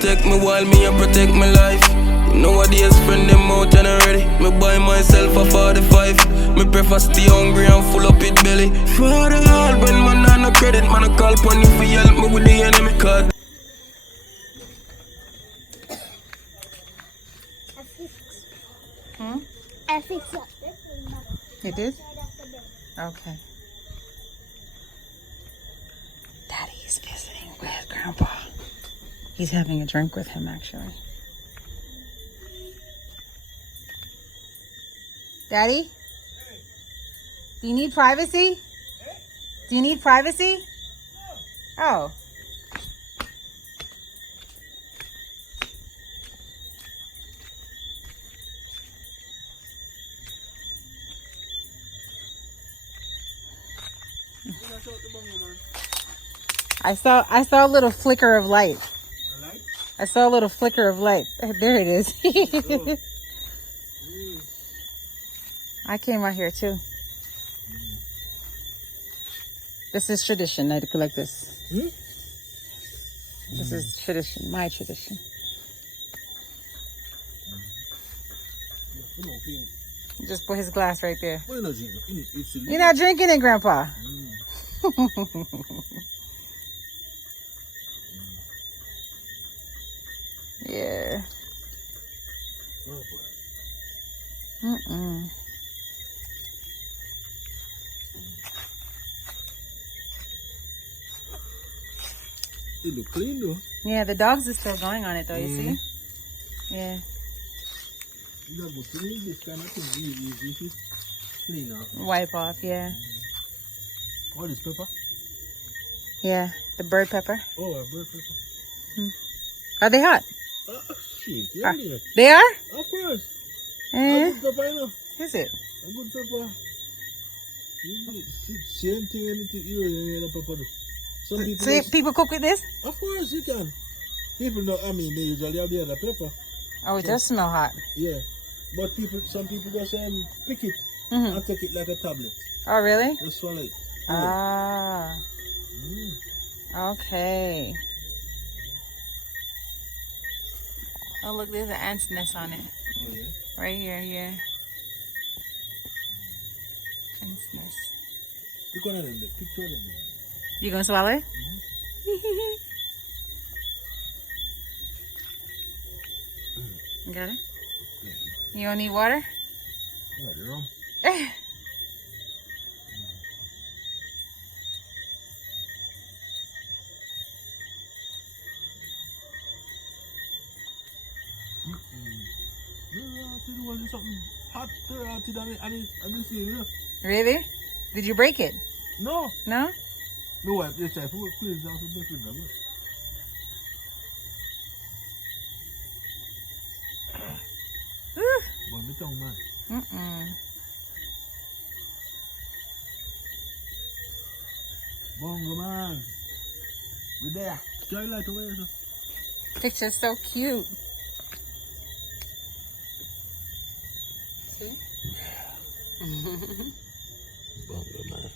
protect me while me and protect my life. Nowadays friend them out and already. Me buy myself a 45. Me prefer stay hungry and full up it belly. For the hard when man on no credit, man I call upon you for help me with the enemy card. I fixed it. You did? Okay. Daddy's visiting with Grandpa. He's having a drink with him, actually. Daddy? Do you need privacy? Do you need privacy? Oh. I saw a little flicker of light. I saw a little flicker of light. There it is. I came out here too. This is tradition. I collect this. This is tradition. My tradition. Just put his glass right there. You're not drinking it, Grandpa. Yeah. It look clean though. Yeah, the dogs are still going on it though, you see? Yeah. You got to clean this kind of thing really easy. Clean off. Wipe off, yeah. What is pepper? Yeah, the bird pepper. Oh, a bird pepper. Are they hot? Shit, yeah. They are? Of course. A Eh, good pepper, you know. is it? A good pepper. Same thing anything you know pepper do. Some people So people cook with this? of course you can. People know, I mean, they usually have the other pepper. Oh, it does smell hot. Yeah. But some people just pick it Mhm. and take it like a tablet. Oh, really? Just swallow it. Ah, okay. Oh, look, there's an ant's nest on it. Oh, yeah. Right here, yeah. Ant's nest. Look at them, the picture of them. You gonna swallow it? You got it? You don't need water? Yeah, the rum. Something hot there and this here. Really? Did you break it? No. No? No, wipe this side. Please, don't make it number. But me tongue, man. Bongo, man. We're there. Carry light away, sir. Picture's so cute. See? Bongo, man.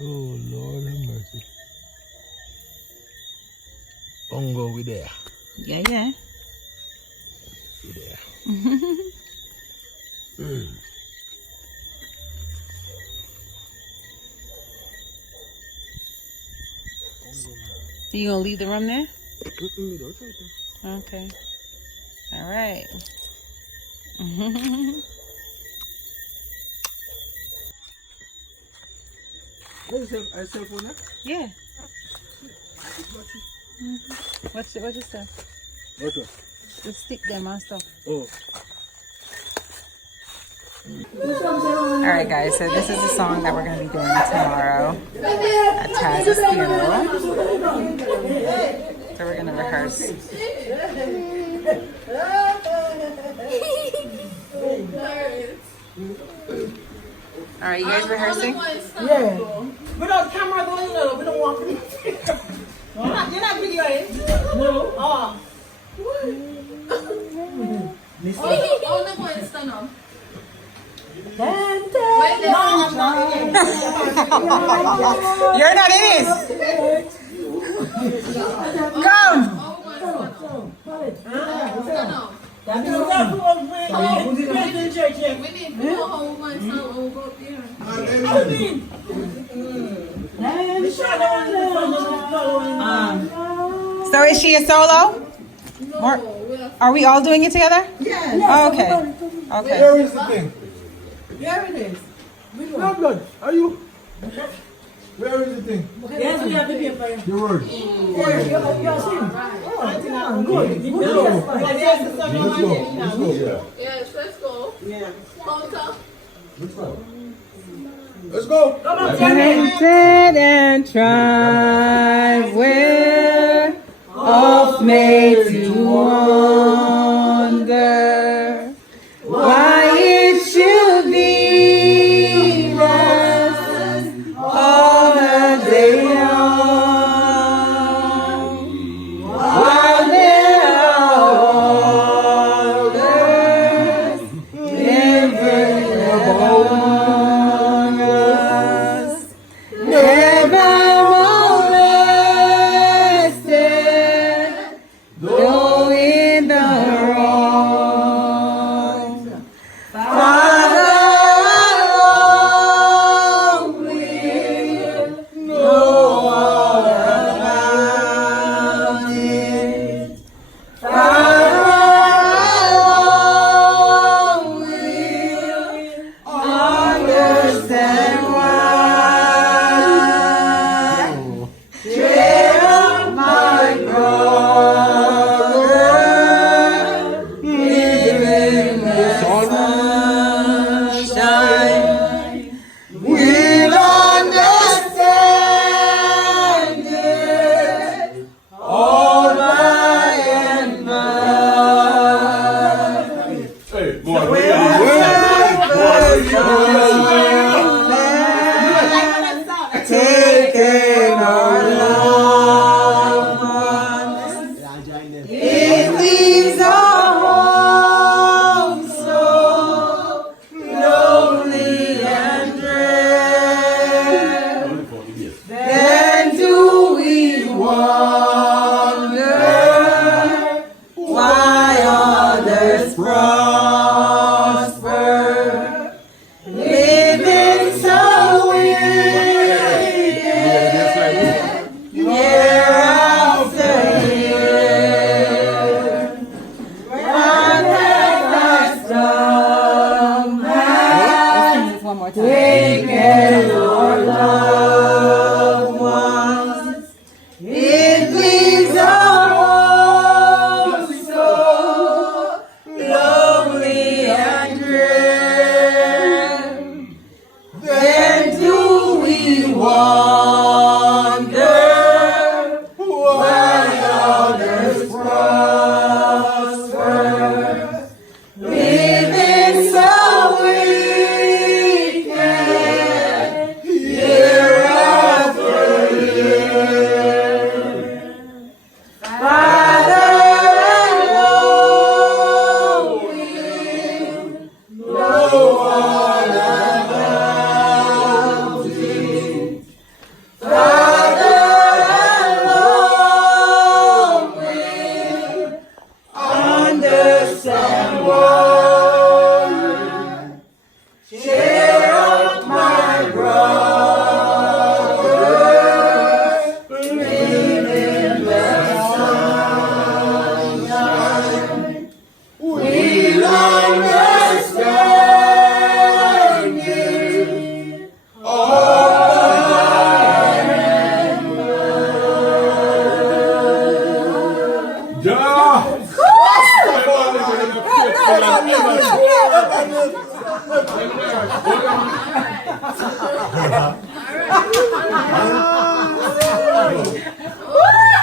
Oh, Lord have mercy. Bongo, we there. Yeah, yeah. We there. So you gonna leave the room there? Don't try to. Okay. All right. I cell phone there? Yeah. What's your stuff? What one? The stick them and stuff. Oh. All right, guys. So this is the song that we're gonna be doing tomorrow at Taz's funeral. So we're gonna rehearse. All right, you guys rehearsing? Yeah. Without camera going, no, we don't want to. You're not videoing? No. Oh. Oh, no point stand up. You're not in it. Come. That is not for me. In church, yeah. We need to know how we want to sound when we go up there. How do you mean? The shadow on the following. So is she a solo? No, Or we have are we all doing it together? Yeah. Okay. Okay. Where is the thing? There it is. No blood. Are you? Where is the thing? Yes, we have the paper. Your word. You're seeing. Oh, good. Let's go. Yes, let's go. Yeah. Counter. Let's go. Come on, Jeremy. Tempted and tried, where oft made to wonder why it should be rest all the day long, while there are others living among us, never molested, though in the wrong. Father, alone will know all about it. Father, alone will understand why. Cheer up, my brother, live in the sunshine. We'll understand it all by and by. Hey, boy. Taking our loved ones. It leaves our home so lonely and dread. Then do we wonder why others prosper, living so wicked year after year. What has somehow taken our loved ones? It leaves our home so lonely and drear. Then do we wonder why others prosper, living so wicked year after year. Father, alone will know all about it. Father, alone will understand why. Cheer up, my brother, live in the sunshine. We'll understand it all and Yeah.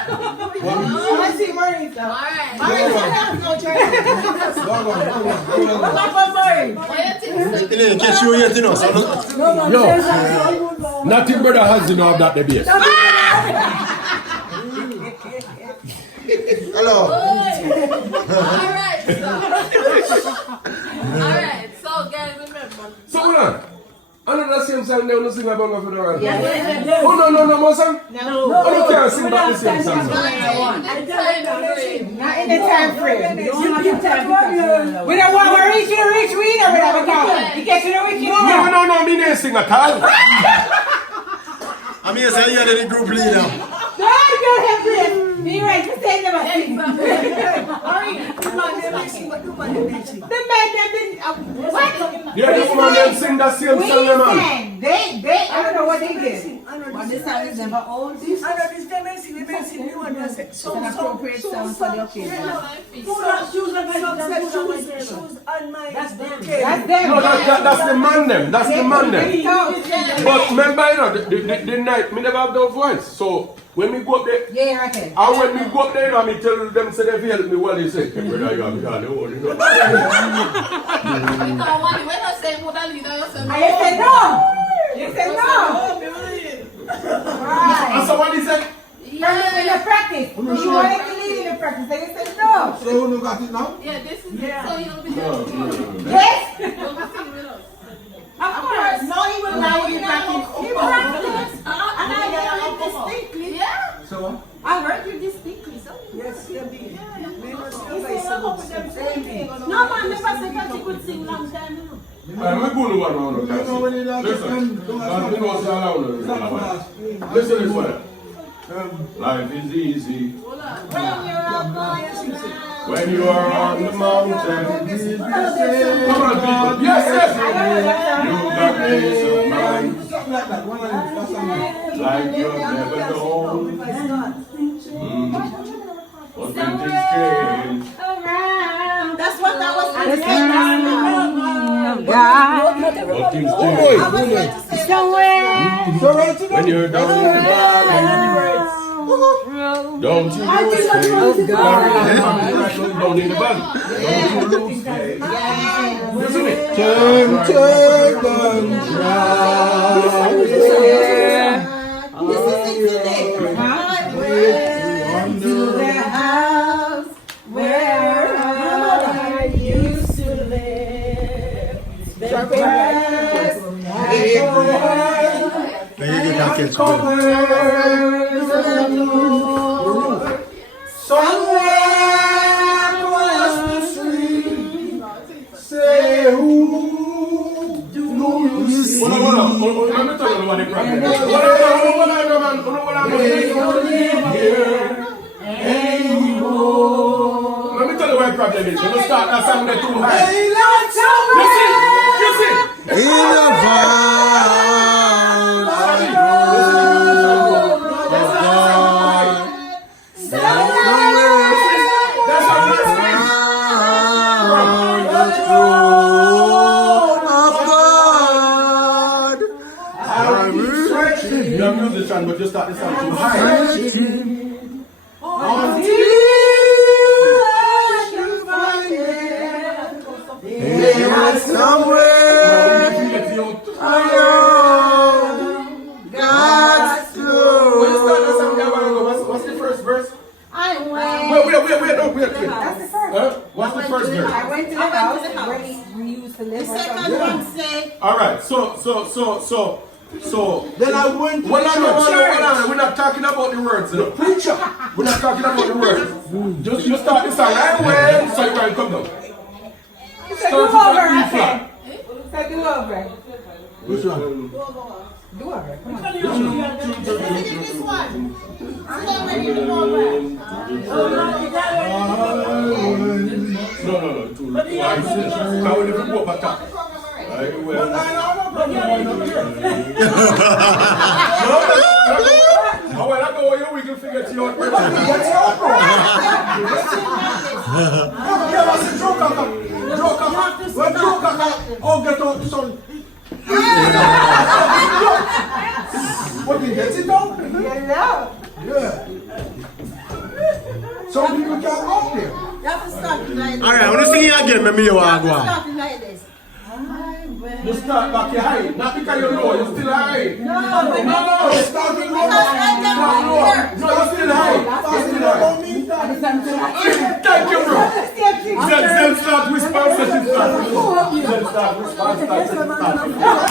I see Marita. Alright. Marita has no church. Come on, Murray. What do you think? Catch you yet, you know. So Yo, nothing brother has enough of that debate. hello. Alright, so guys, remember. So, man, Another same song they want to sing about for the right. Yeah. Oh no, more song? No. Oh, you can't sing about the same song. Not in the time frame. We don't want to reach we either. We don't want to get to the reach No, me didn't sing at all. I'm here saying you're the group leader. Be right to say them a thing. The man that been what? Yeah, the woman them sing that same song, man. They I don't know what they did. But this song is never old. This song is new one. So an appropriate song for the occasion. That's them. No, that's the man them. That's the man them. But remember, you know, the night, me never have no voice. So when we go up there, okay. and when we go up there, you know, me tell them, say they help me well, they say, hey, brother, you have to call the whole, you know. I said no. You said no. And so what he said? In the practice. You wanted to lead in the practice, and you said no. So you got it now? Yeah, this is so you'll be there. Yes. You'll be singing with us. Of course. No, he will not. He practice. He practiced. And I heard you distinctly. Yeah. So I heard you distinctly. So. Yes, you did. No, man, never said that you could sing long time. I'm going to one round of that. Listen, listen this way. Life is easy when you are on the mountain. Come on, people. Yes. You got peace of mind like you've never known. But when things change, That's what I was but things change. When you're down in the valley, don't you lose faith. Don't need the button. Don't you lose faith. Listen to me. tempted and tried. This is it today. To the house where I used to live. The grass covers the moon. Somewhere across the street, say who do you see? Hold on. I'm not talking about the problem. Hold on. Let me tell you what the problem is. When you start that song, they're too high. Listen. In the You're a musician, but you start the song too high. somewhere God's When you start the song, what's the first verse? I went. Wait. That's the first. What's the first verse? I went to the house where we used to live. Second one say, Alright, so Then I went to hold on, church. we're not talking about the words, you know. Preacher. We're not talking about the words. Just you start the song, I went, so you can come down. So do over, I said. So do over. Which one? Do over. Come on. this one. Say when you go back. No, too low. I will never go back up. I will. I go where your wiggle finger to your Oh, get out the sun. What, you get it down? Yeah. Some people can't go up there. You have to start it like this. Alright, I want to sing it again, maybe you want to go on. Start it like this. You start back here high. Not because you know, you're still high. No, You're starting low. No, you're still high. Thank you, bro. Then start whisper, session start. Then start whisper, start.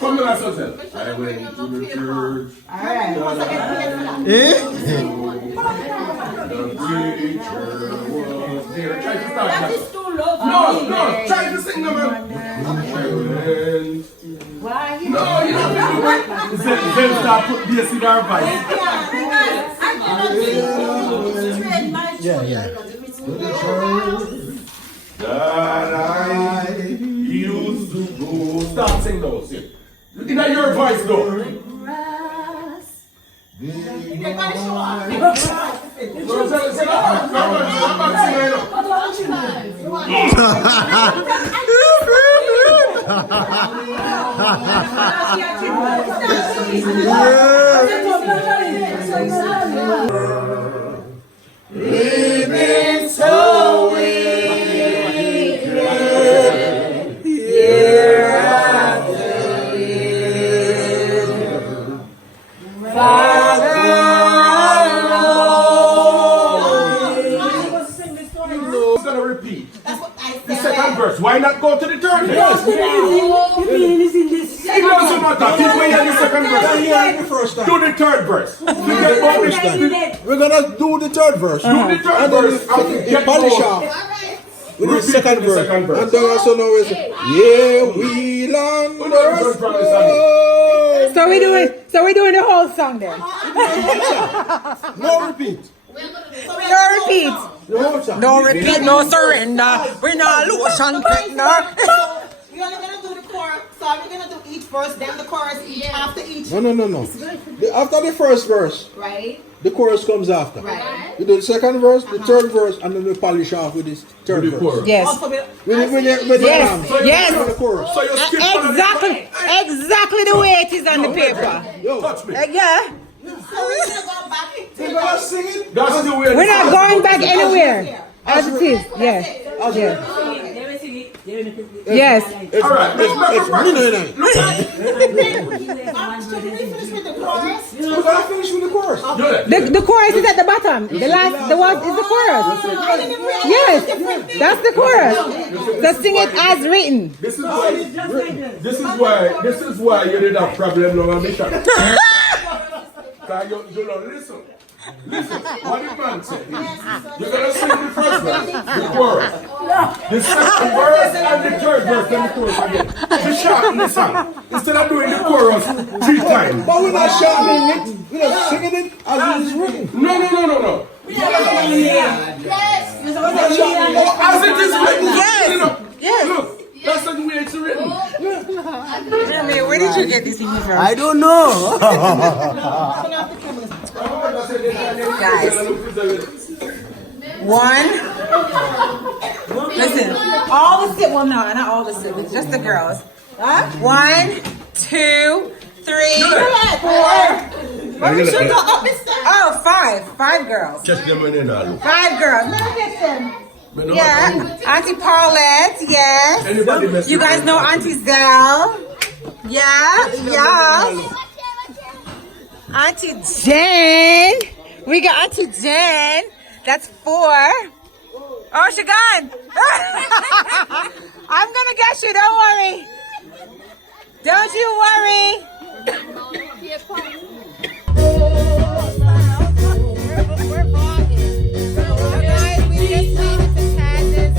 Come to yourself. I went to the church. Alright. The preacher was there. Try to start That that. is too low for No, me. no, try to sing them, man. Why? No, you don't do it. Then start put bass in our voice. I cannot train my children. That I used to go. Start sing those. In your voice, though. They're gonna show up. No, say that. Living so wicked, year after year. Father, It's gonna repeat. The second verse. Why not go to the third verse? It doesn't matter. Keep waiting the second verse. the first time. Do the third verse. Forget about this. We're gonna do the third verse. Do the third verse and forget Polish about. off with the Repeat second the verse. second verse. And then also know it's yeah, we land Who knows the first verse, Annie? So we're doing the whole song then. No repeat. No repeat. The whole song. No repeat, no surrender. We're not lotion techno. We're only gonna do the chorus. So we're gonna do each verse, then the chorus after each. No. After the first verse, Right? the chorus comes after. Right. We do the second verse, the third verse, and then we polish off with this third With the verse. chorus. Yes. Also, With the Yes. rhymes. Yes. With the chorus. So you skip one of the- Exactly the way it is on the paper. Touch me. Yeah. so we're gonna go back to We're gonna sing it. That's the way. We're not going back anywhere. As it is. Yes. Yes. Yes. All right. Let's make a It's practice. midnight. Should we finish with the chorus? We're gonna finish with the chorus. Do that. The chorus is at the bottom. The one is the chorus. Yes. That's the chorus. So sing it as written. This is why you did have problem now, Bishop. Because you don't listen. Listen, what the man said. You're gonna sing the first verse, the chorus. The second verse and the third verse, then the chorus again. The shorten the song. Instead of doing the chorus 3 times. But we're not shouting it. We're not singing it as it is written. No. Yes. As it is written. Yes. You know, Yes. Look, that's the way it's written. Where did you get this thing from? I don't know. Guys. One. Listen, all the siblings, no, not all the siblings, just the girls. 1, 2, 3, 4. Oh, 5. 5 girls. Just them in there. 5 girls. Yeah. Auntie Paulette, yes. Anybody mess You with guys me? know Auntie Zell. Yeah. Auntie Jen. We got Auntie Jen. That's 4. Oh, she gone. I'm gonna get you. Don't worry. Don't you worry. We're vlogging. So guys, we just made it to Taz's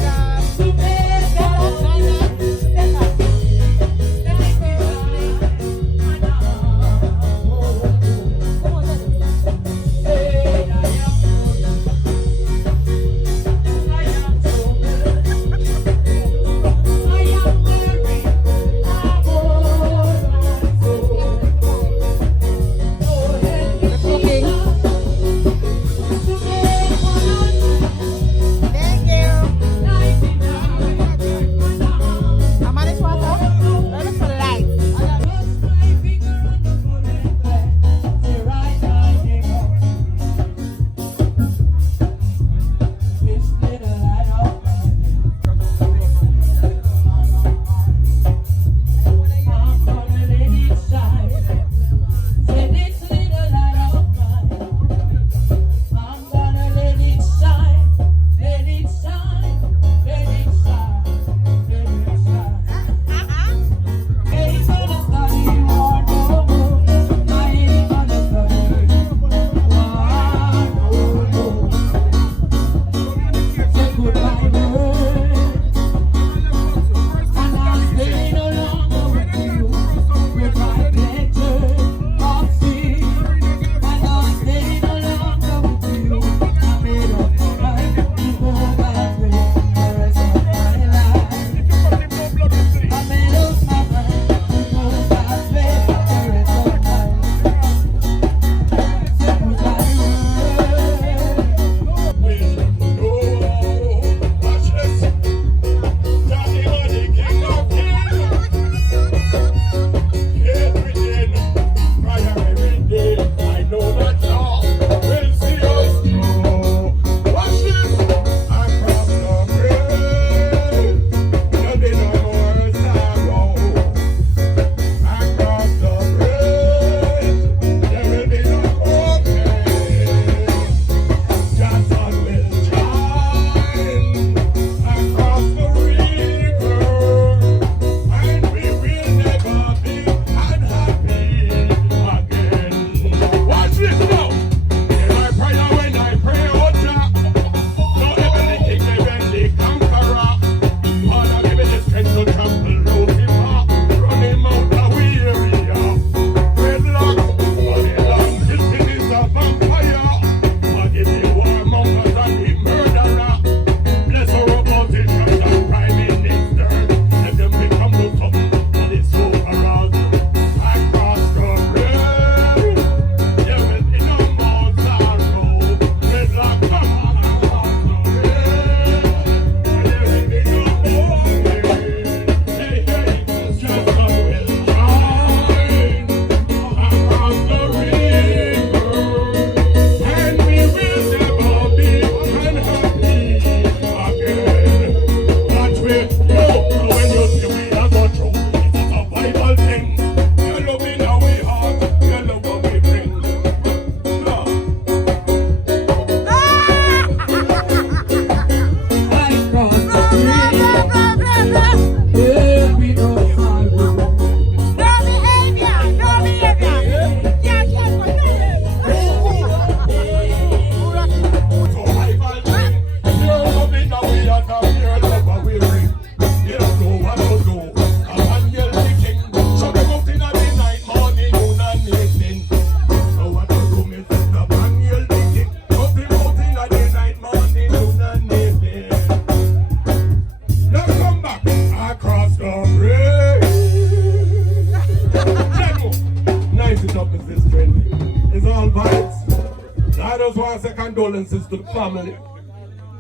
I just want to say condolences to the family.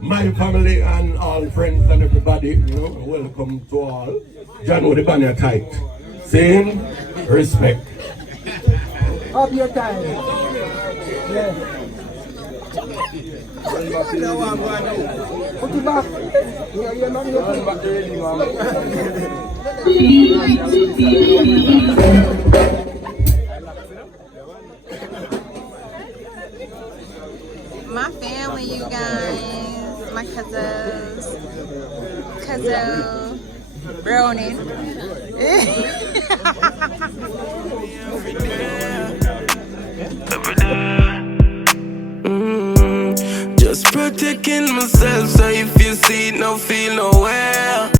My family and all friends and everybody, you know, welcome to all. John with the banner tight. Same respect. Up your time. Yeah. Put it back. You're not My family, you guys, my cousins, cousin, Ronan. Just protecting myself, so if you see it, no feel nowhere.